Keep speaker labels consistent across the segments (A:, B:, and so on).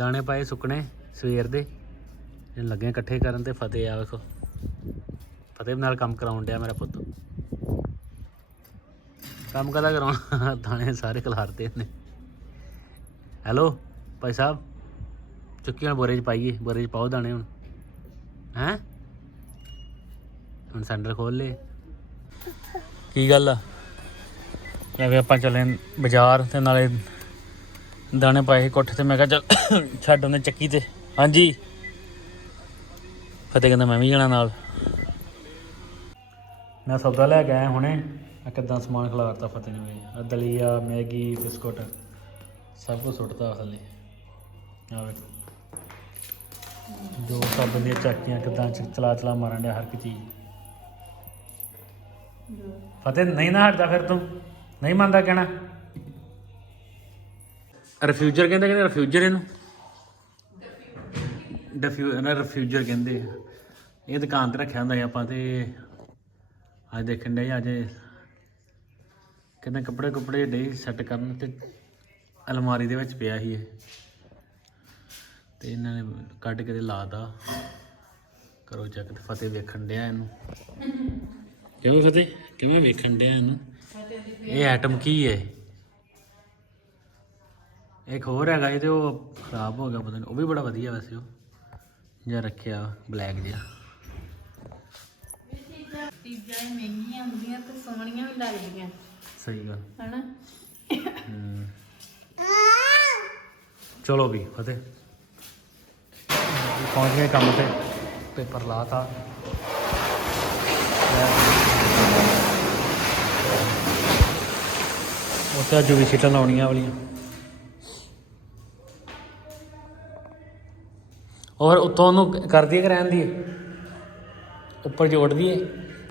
A: ਦਾਣੇ ਪਾਏ ਸੁੱਕਣੇ ਸਵੇਰ ਦੇ। ਇਹ ਲੱਗੇ ਇਕੱਠੇ ਕਰਨ ਤੇ ਫਤਿਹ ਆ ਵੇਖੋ। ਫਤਿਹ ਨਾਲ ਕੰਮ ਕਰਾਉਣ ਡਿਆ ਮੇਰਾ ਪੁੱਤ। ਕੰਮ ਕਦਾ ਕਰਾਉਣਾ? ਦਾਣੇ ਸਾਰੇ ਖਲਾਰਦੇ ਨੇ ਹੈਲੋ, ਭਾਈ ਸਾਹਿਬ, ਚੁੱਕੀ ਹੁਣ ਬੋਰੇ 'ਚ ਪਾਈਏ, ਬੋਰੇ 'ਚ ਪਾਓ ਦਾਣੇ ਹੁਣ। ਹੈਂ? ਹੁਣ ਸੈਂਡਲ ਖੋਲ ਲੇ ਕੀ ਗੱਲ ਆ? ਕਿਹਾ ਆਪਾਂ ਚੱਲੇ ਬਾਜ਼ਾਰ ਤੇ ਨਾਲੇ ਦਾਣੇ ਪਾਏ ਕੋਠੇ ਤੇ, ਮੈਂ ਕਿਹਾ ਚੱਲ ਛੱਡ ਉਹਨੇ ਚੱਕੀ ਤੇ। ਹਾਂਜੀ। ਫਤਿਹ ਕਹਿੰਦਾ, ਮੈਂ ਵੀ ਜਾਣਾ ਨਾਲ। ਮੈਂ ਸੌਦਾ ਲੈ ਕੇ ਆਇਆ ਹੁਣੇ। ਆ ਕਿਦਾਂ ਸਮਾਨ ਖਿਲਾਰਤਾ ਫਤਿਹ ਨੇ ਵੀ ਦਲੀਆ, ਮੈਗੀ, ਬਿਸਕੁਟ, ਸਭ ਕੁਝ ਸੁੱਟਤਾ ਥੱਲੇ ਆ ਵੇਖੋ। ਜੋ ਸਭ ਦੀਆਂ ਚਾਕੀਆਂ ਕਿਦਾਂ ਚਲਾ ਚਲਾ ਮਾਰਨ ਡਿਆ ਹਰ ਇੱਕ ਚੀਜ਼। ਫਤਿਹ, ਨਹੀਂ ਨਾ ਹਟਦਾ ਫਿਰ ਤੂੰ। ਨਹੀਂ ਮੰਨਦਾ ਕਹਿਣਾ। ਰਿਫਿਊਜਰ ਕਹਿੰਦੇ ਕਹਿੰਦੇ ਰਿਫਿਊਜਰ ਇਹਨੂੰ? ਡਿਫਿਊ ਨਾ ਰਿਫਿਊਜਰ ਕਹਿੰਦੇ ਆ। ਇਹ ਦੁਕਾਨ ਤੇ ਰੱਖਿਆ ਹੁੰਦਾ ਆਪਾਂ ਤੇ। ਅੱਜ ਦੇਖਣ ਦੇ ਅੱਜ ਕਹਿੰਦੇ ਕੱਪੜੇ ਕੁਪੜੇ ਡੇ ਸੈੱਟ ਕਰਨ ਤੇ ਅਲਮਾਰੀ ਦੇ ਵਿੱਚ ਪਿਆ ਸੀ ਇਹ। ਤੇ ਇਹਨਾਂ ਨੇ ਕੱਢ ਕੇ ਤੇ ਲਾਤਾ। ਕਰੋ ਚੈੱਕ ਤੇ ਫਤਿਹ ਵੇਖਣ ਡਿਆ ਇਹਨੂੰ। ਕਿਵੇਂ ਫਤਿਹ? ਕਿਵੇਂ ਵੇਖਣ ਡਿਆ ਇਹਨੂੰ? ਇਹ ਐਟਮ ਕੀ ਹੈ ਇੱਕ ਹੋਰ ਹੈਗਾ ਇਹ ਤੇ ਉਹ ਖਰਾਬ ਹੋ ਗਿਆ ਪਤਾ ਨਹੀਂ ਉਹ ਵੀ ਬੜਾ ਵਧੀਆ ਵੈਸੇ ਉਹ ਜਿਹਾ ਰੱਖਿਆ ਬਲੈਕ ਜਿਹਾ।
B: ਚੀਜ਼ਾਂ ਇਹ ਮਹਿੰਗੀਆਂ ਹੁੰਦੀਆਂ ਤੇ ਸੋਹਣੀਆਂ ਵੀ ਲੱਗਦੀਆਂ।
A: ਸਹੀ ਗੱਲ।
B: ਹਨਾ?
A: ਹਮ। ਚਲੋ ਵੀ ਫਤਿਹ। ਪਹੁੰਚ ਗਏ ਕੰਮ ਤੇ ਪੇਪਰ ਲਾਤਾ। ਉੱਥੇ ਅੱਜ ਵੀ ਸੀਟਾਂ ਲਾਉਣੀਆਂ ਵਾਲੀਆਂ। ਔਰ ਉੱਤੋਂ ਉਹਨੂੰ ਕਰਦੀ ਹੈ ਕਿ ਰਹਿਣ ਦੀ ਉੱਪਰ ਜੋੜ ਦਈਏ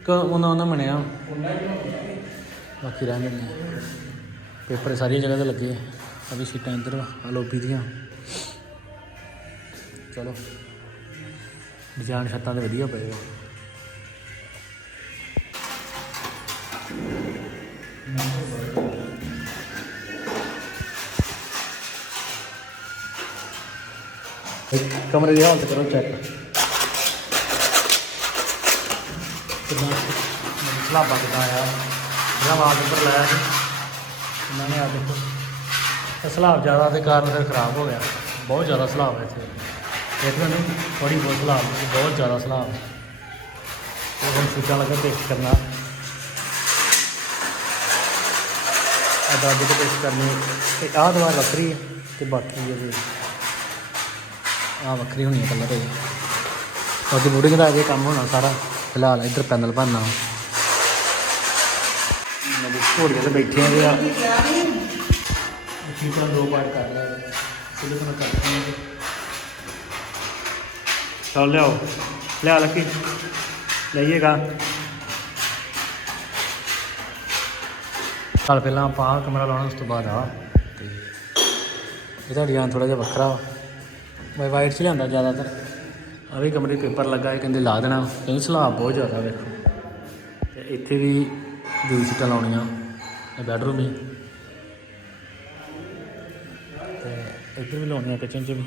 A: ਕਿ ਉਹਨਾਂ ਉਹਨਾਂ ਬਣਿਆ ਬਾਕੀ ਰਹਿਣ ਦਿੰਦੇ ਹਾਂ। ਪੇਪਰ ਸਾਰੀਆਂ ਜਗ੍ਹਾ ਤੇ ਲੱਗੇ ਆ। ਵੀ ਸੀਟਾਂ ਇੱਧਰ ਆ ਲੋਬੀ ਦੀਆਂ। ਚਲੋ। ਡਿਜ਼ਾਈਨ ਛੱਤਾਂ ਤੇ ਵਧੀਆ ਪਏ ਆ। ਕਮਰੇ ਦੀ ਹਾਲਤ ਕਰੋ ਚੈੱਕ ਕਿੰਨਾ ਸਲਾਬਾ ਕਿਦਾਂ ਆਇਆ ਜਿਹੜਾ ਵਾਲ ਉੱਪਰ ਲਾਇਆ ਸੀ ਇਹਨਾਂ ਨੇ ਆ ਦੇਖੋ। ਇਹ ਸਲਾਬ ਜ਼ਿਆਦਾ ਦੇ ਕਾਰਨ ਫਿਰ ਖਰਾਬ ਹੋ ਗਿਆ। ਬਹੁਤ ਜ਼ਿਆਦਾ ਸਲਾਬ ਹੈ ਇੱਥੇ। ਦੇਖੋ ਨਹੀਂ ਥੋੜੀ ਬਹੁਤ ਸਲਾਬ, ਬਹੁਤ ਜ਼ਿਆਦਾ ਸਲਾਬ। ਹੈ ਉਹ ਹੁਣ ਸੀਟਾਂ ਲਗਾ ਟੈਸਟ ਕਰਨਾ। ਅਦਾ ਦੇ ਟੈਸਟ ਕਰਨੀ। ਤੇ ਆਹ ਦਵਾਰ ਵੱਖਰੀ ਹੈ ਤੇ ਬਾਕੀ ਇਹਦੇ ਆਹ ਵੱਖਰੀ ਹੋਣੀ ਹੈ ਕਲਰ ਇਹ। ਬਾਕੀ ਬੂਟਿੰਗ ਦਾ ਅਜੇ ਕੰਮ ਹੋਣਾ ਸਾਰਾ। ਫਿਲਹਾਲ ਇੱਧਰ ਪੈਨਲ ਬਣਨਾ ਨਵੀਂ ਘੋੜੀਆਂ ਤੇ ਬੈਠੇ ਆ ਆ ਅਸੀਂ ਤਾਂ ਦੋ ਪਾਰਟ ਕਰ ਲਿਆ ਸਿੱਧੇ ਤੋਂ ਕਰ ਦਿੰਦੇ ਚੱਲ ਲਿਆਓ। ਲਿਆ ਲੱਕੀ। ਲਈਏਗਾ। ਕੱਲ ਪਹਿਲਾਂ ਆਪਾਂ ਕਮਰਾ ਲਾਉਣਾ, ਉਸ ਤੋਂ ਬਾਅਦ ਆ ਤੇ ਇਹਦਾ ਡਿਜ਼ਾਈਨ ਥੋੜਾ ਜਿਹਾ ਵੱਖਰਾ ਮੈਂ ਵਾਈਟ ਚ ਲਿਆਂਦਾ ਜ਼ਿਆਦਾਤਰ। ਆ ਵੀ ਕਮਰੇ ਪੇਪਰ ਲੱਗਾ, ਇਹ ਕਹਿੰਦੇ ਲਾ ਦੇਣਾ। ਕਿਉਂਕਿ ਸਲਾਬ ਬਹੁਤ ਜ਼ਿਆਦਾ ਵੇਖੋ। ਤੇ ਇੱਥੇ ਵੀ ਦੋ ਸੀਟਾਂ ਲਾਉਣੀਆਂ, ਇਹ ਬੈਡਰੂਮ ਹੀ। ਤੇ ਇੱਧਰ ਵੀ ਲਾਉਣੀਆਂ ਕਿਚਨ 'ਚ ਵੀ।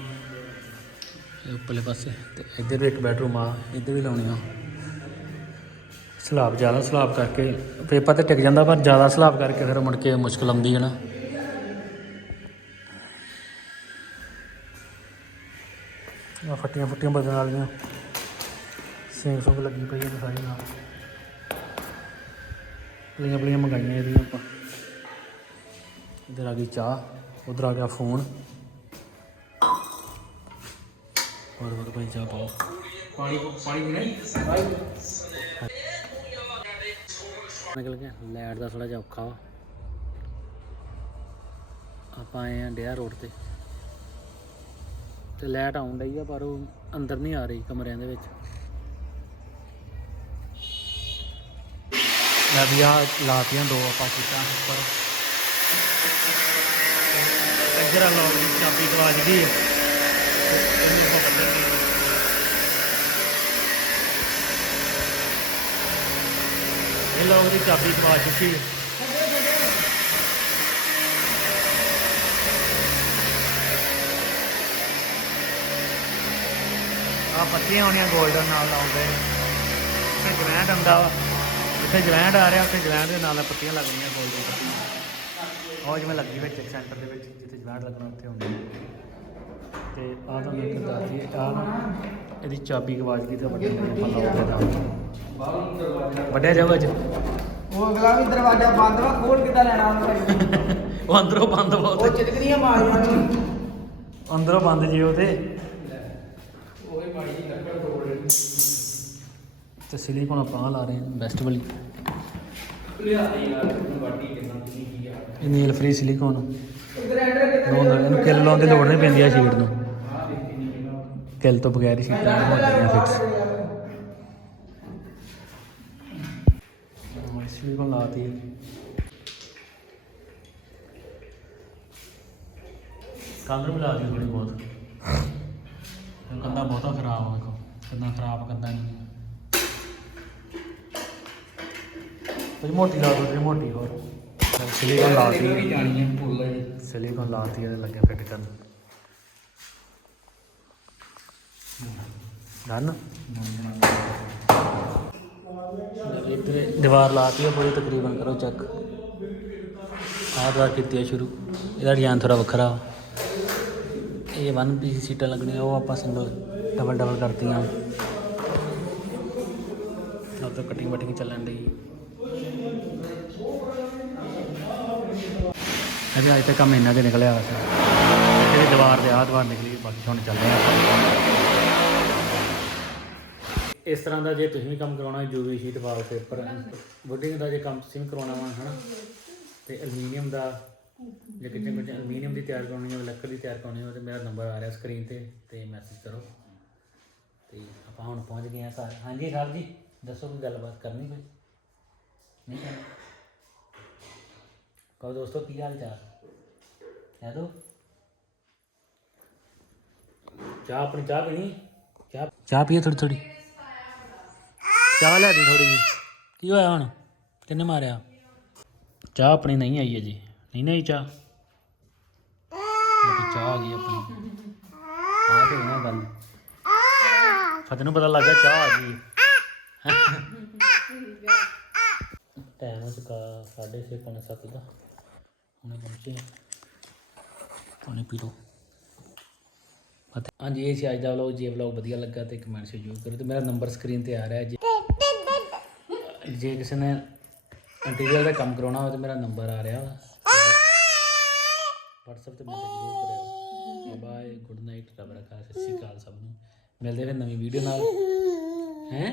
A: ਉੱਪਰਲੇ ਪਾਸੇ, ਤੇ ਇੱਧਰ ਵੀ ਇੱਕ ਬੈਡਰੂਮ ਆ, ਇੱਧਰ ਵੀ ਲਾਉਣੀ ਆ ਸਲਾਬ, ਜ਼ਿਆਦਾ ਸਲਾਬ ਕਰਕੇ, ਪੇਪਰ ਤੇ ਟਿਕ ਜਾਂਦਾ, ਪਰ ਜ਼ਿਆਦਾ ਸਲਾਬ ਕਰਕੇ ਫਿਰ ਮੁੜ ਕੇ ਮੁਸ਼ਕਲ ਆਉਂਦੀ ਹੈ ਨਾ। ਫੱਟੀਆਂ ਫੁੱਟੀਆਂ ਬਦਲਣ ਵਾਲੀਆਂ ਸਿੰਗ ਸੁੰਗ ਲੱਗੀ ਪਈ ਹੈ ਸਾਰੀ ਨਾਲ। ਪਲੀਆਂ ਪਲੀਆਂ ਮੰਗਾਈਆਂ ਇਹਦੀਆਂ ਆਪਾਂ। ਇਧਰ ਆ ਗਈ ਚਾਹ, ਉਧਰ ਆ ਗਿਆ ਫੋਨ। ਹੋਰ ਹੋਰ ਭਾਈ ਚਾਹ ਪਾਓ। ਪਾਣੀ ਪਾਣੀ ਪੀਣਾ ਨਿਕਲ ਗਿਆ। ਲੈਟ ਦਾ ਥੋੜਾ ਜਿਹਾ ਔਖਾ ਵਾ। ਆਪਾਂ ਆਏ ਆ ਡਿਆ ਰੋਡ ਤੇ। ਤੇ ਲਾਈਟ ਆਉਣ ਡਈ ਆ, ਪਰ ਉਹ ਅੰਦਰ ਨਹੀਂ ਆ ਰਹੀ ਕਮਰਿਆਂ ਦੇ ਵਿੱਚ। ਮੈਂ ਵੀ ਆ ਲਾਤੀਆਂ ਦੋ ਆਪਾਂ ਸੀਟਾਂ ਉੱਪਰ। ਇੱਧਰ ਲੋਕ ਦੀ ਚਾਬੀ ਗਵਾਚ ਗਈ ਹੈ ਇਹਨੂੰ ਆਪਾਂ ਕੱਢਣੀ ਹੈ। ਇਹ ਲੋਕ ਦੀ ਚਾਬੀ ਗਵਾ ਚੁੱਕੀ ਹੈ ਆ ਪੱਤੀਆਂ ਆਉਣੀਆਂ 골ਡਨ ਨਾਲ ਲਾਉਂਦੇ ਇੱਥੇ ਜਵੈਂਟ ਹੁੰਦਾ ਵਾ। ਇੱਥੇ ਜਵੈਂਟ ਆ ਰਿਹਾ ਉੱਥੇ ਜਵੈਂਟ ਦੇ ਨਾਲ ਪੱਤੀਆਂ ਲੱਗਣੀਆਂ 골ਡਨ ਪੱਤੀਆਂ। ਉਹ ਜਿਵੇਂ ਲੱਗੀ ਵਿੱਚ ਸੈਂਟਰ ਦੇ ਵਿੱਚ ਜਿੱਥੇ ਜਵੈਂਟ ਲੱਗਣਾ ਉੱਥੇ ਹੁੰਦੀ ਤੇ ਆ ਤੁਹਾਨੂੰ ਇੱਕ ਦੱਸਦੀ ਆ ਨਾ ਇਹਦੀ ਚਾਬੀ ਗਵਾਚ ਗਈ ਤਾਂ ਵੱਡੇ ਆਪਾਂ ਲਾਉਂਦੇ ਤਾਂ ਵੱਡਿਆ ਜਾਊਗਾ ਅੱਜ।
C: ਉਹ ਅਗਲਾ ਵੀ ਦਰਵਾਜ਼ਾ ਬੰਦ ਵਾ ਖੋਲ ਕਿੱਦਾਂ ਲੈਣਾ ਉਹਨੇ?
A: ਉਹ ਅੰਦਰੋਂ ਬੰਦ
C: ਉਹ
A: ਬਹੁਤ
C: ਚਿਤਕਦੀਆਂ ਮਾਰੀਆਂ ਨੇ।
A: ਅੰਦਰੋਂ ਬੰਦ ਜੀ ਉਹ ਤੇ ਸਿਲੀਕੋਨ ਆਪਾਂ ਲਾ ਰਹੇ ਹਾਂ ਬੈਸਟ ਵਾਲੀ ਇਹ ਨੀਲ ਫ੍ਰੀ ਸਿਲੀਕੋਨ ਲਾਉਂਦਾ ਇਹਨੂੰ ਕਿੱਲ ਲਾਉਣ ਦੀ ਲੋੜ ਨਹੀਂ ਪੈਂਦੀ ਆ ਸ਼ੀਟ ਨੂੰ। ਕਿੱਲ ਤੋਂ ਬਗੈਰ ਹੀ ਸ਼ੀਟਾਂ ਹੋ ਜਾਂਦੀਆਂ ਫਿਕਸ ਸਿਲੀਕੋਨ ਲਾਤੀ ਕਲਰ ਵੀ ਲਾ ਦੀ ਥੋੜੀ ਬਹੁਤ। ਕੰਦਾ ਬਹੁਤਾ ਖਰਾਬ ਆ ਦੇਖੋ। ਕਿੰਨਾ ਖਰਾਬ ਕੰਦਾ ਨਹੀਂ। ਕੁਝ ਮੋਟੀ ਲਾ ਦੋ ਜਿਹੜੀ ਮੋਟੀ ਹੋਰ। ਸਿਲੀਕੋਨ ਲਾਤੀ
C: ਜਾਣੀ ਹੈ ਫੁੱਲ
A: ਸਿਲੀਕਨ ਲਾਤੀ ਇਹਦੇ ਲੱਗੇ ਫਿੱਟ ਕਰਨ। ਡਨ? ਇੱਧਰ ਦੀਵਾਰ ਲਾਤੀ ਹੈ ਪੂਰੀ ਤਕਰੀਬਨ ਕਰੋ ਚੈੱਕ ਆਹ ਦਾ ਕੀਤੀ ਹੈ ਸ਼ੁਰੂ। ਇਹਦਾ ਡਿਜ਼ਾਈਨ ਥੋੜਾ ਵੱਖਰਾ। ਇਹ ਵਨ ਪੀਸ ਸੀਟਾਂ ਲੱਗਣੀਆਂ ਉਹ ਆਪਾਂ ਸਿੰਗਲ ਡਬਲ ਡਬਲ ਕਰਤੀਆਂ। ਉਹ ਤਾਂ ਕਟਿੰਗ ਵਟਿੰਗ ਚੱਲਣ ਦੀ ਅਜੇ ਅਜੇ ਤੱਕ ਕੰਮ ਇੰਨਾ ਕੁ ਨਿਕਲਿਆ ਵੈਸੇ ਜਿਹੜੀ ਦੀਵਾਰ ਦੇ ਆਹ ਦੀਵਾਰ ਨਿਕਲੀ, ਬਾਕੀ ਹੁਣ ਚੱਲਦੇ ਆ ਇਸ ਤਰ੍ਹਾਂ ਦਾ ਜੇ ਤੁਸੀਂ ਵੀ ਕੰਮ ਕਰਾਉਣਾ ਯੂਵੀ ਸ਼ੀਟ ਵਾਲਪੇਪਰ ਵੁੱਡਿੰਗ ਦਾ ਜੇ ਕੰਮ ਤੁਸੀਂ ਵੀ ਕਰਾਉਣਾ ਵਾ, ਹਨਾ? ਤੇ ਐਲੂਮੀਨੀਅਮ ਦਾ, ਜੇ ਕਿਤੇ ਕੁਝ ਐਲੂਮੀਨੀਅਮ ਦੀ ਤਿਆਰ ਕਰਾਉਣੀ ਹੋਵੇ, ਲੱਕੜ ਦੀ ਤਿਆਰ ਕਰਾਉਣੀ ਹੋਵੇ, ਤੇ ਮੇਰਾ ਨੰਬਰ ਆ ਰਿਹਾ ਸਕਰੀਨ ਤੇ ਤੇ ਮੈਸੇਜ ਕਰੋ। ਤੇ ਆਪਾਂ ਹੁਣ ਪਹੁੰਚ ਗਏ ਆ ਸਰ ਹਾਂਜੀ, ਸਾਹਿਬ ਜੀ, ਦੱਸੋ ਕੋਈ ਗੱਲਬਾਤ ਕਰਨੀ ਕੋਈ? ਨਹੀਂ ਕਰਨੀ? ਕਹੋ ਦੋਸਤੋ, ਕੀ ਹਾਲ ਚਾਲ? ਹੈ ਦੋ ਚਾਹ ਆਪਣੀ ਚਾਹ ਪੀਣੀ? ਚਾਹ ਚਾਹ ਪੀਏ ਥੋੜੀ ਥੋੜੀ ਚਾਹ ਲੈ ਦੀ ਥੋੜੀ ਜੀ ਕੀ ਹੋਇਆ ਹੁਣ? ਕਿੰਨੇ ਮਾਰਿਆ? ਚਾਹ ਆਪਣੀ ਨਹੀਂ ਆਈ ਅਜੇ। ਨਹੀਂ ਨਹੀਂ ਚਾਹ। ਲੇਕਿਨ ਚਾਹ ਆ ਗਈ ਆਪਣੀ। ਆ ਤੇ ਨਾ ਗੱਲ ਫਤਿਹ ਨੂੰ ਪਤਾ ਲੱਗ ਗਿਆ ਚਾਹ ਆ ਗਈ। ਟਾਈਮ ਸਕਾ 6:30 ਪੌਣੇ ਸੱਤ ਦਾ। ਹੁਣੇ ਪਹੁੰਚੇ ਪਾਣੀ ਪੀ ਲਓ। ਹਾਂਜੀ, ਇਹ ਸੀ ਅੱਜ ਦਾ ਵਲੌਗ ਜੇ ਵਲੌਗ ਵਧੀਆ ਲੱਗਾ ਤੇ ਕਮੈਂਟ ਜ਼ਰੂਰ ਕਰੋ ਤੇ ਮੇਰਾ ਨੰਬਰ ਸਕਰੀਨ ਤੇ ਆ ਰਿਹਾ ਜੇ ਜੇ ਕਿਸੇ ਨੇ ਇੰਟੀਰੀਅਰ ਦਾ ਕੰਮ ਕਰਾਉਣਾ ਹੋਵੇ ਤੇ ਮੇਰਾ ਨੰਬਰ ਆ ਰਿਹਾ WhatsApp ਤੇ ਮੈਸੇਜ ਜ਼ਰੂਰ ਕਰਿਓ। ਬਾਏ ਗੁੱਡ ਨਾਈਟ ਰੱਬ ਰੱਖਾ ਸਤਿ ਸ਼੍ਰੀ ਅਕਾਲ ਸਭ ਨੂੰ। ਮਿਲਦੇ ਫਿਰ ਨਵੀਂ ਵੀਡੀਓ ਨਾਲ। ਹੈ?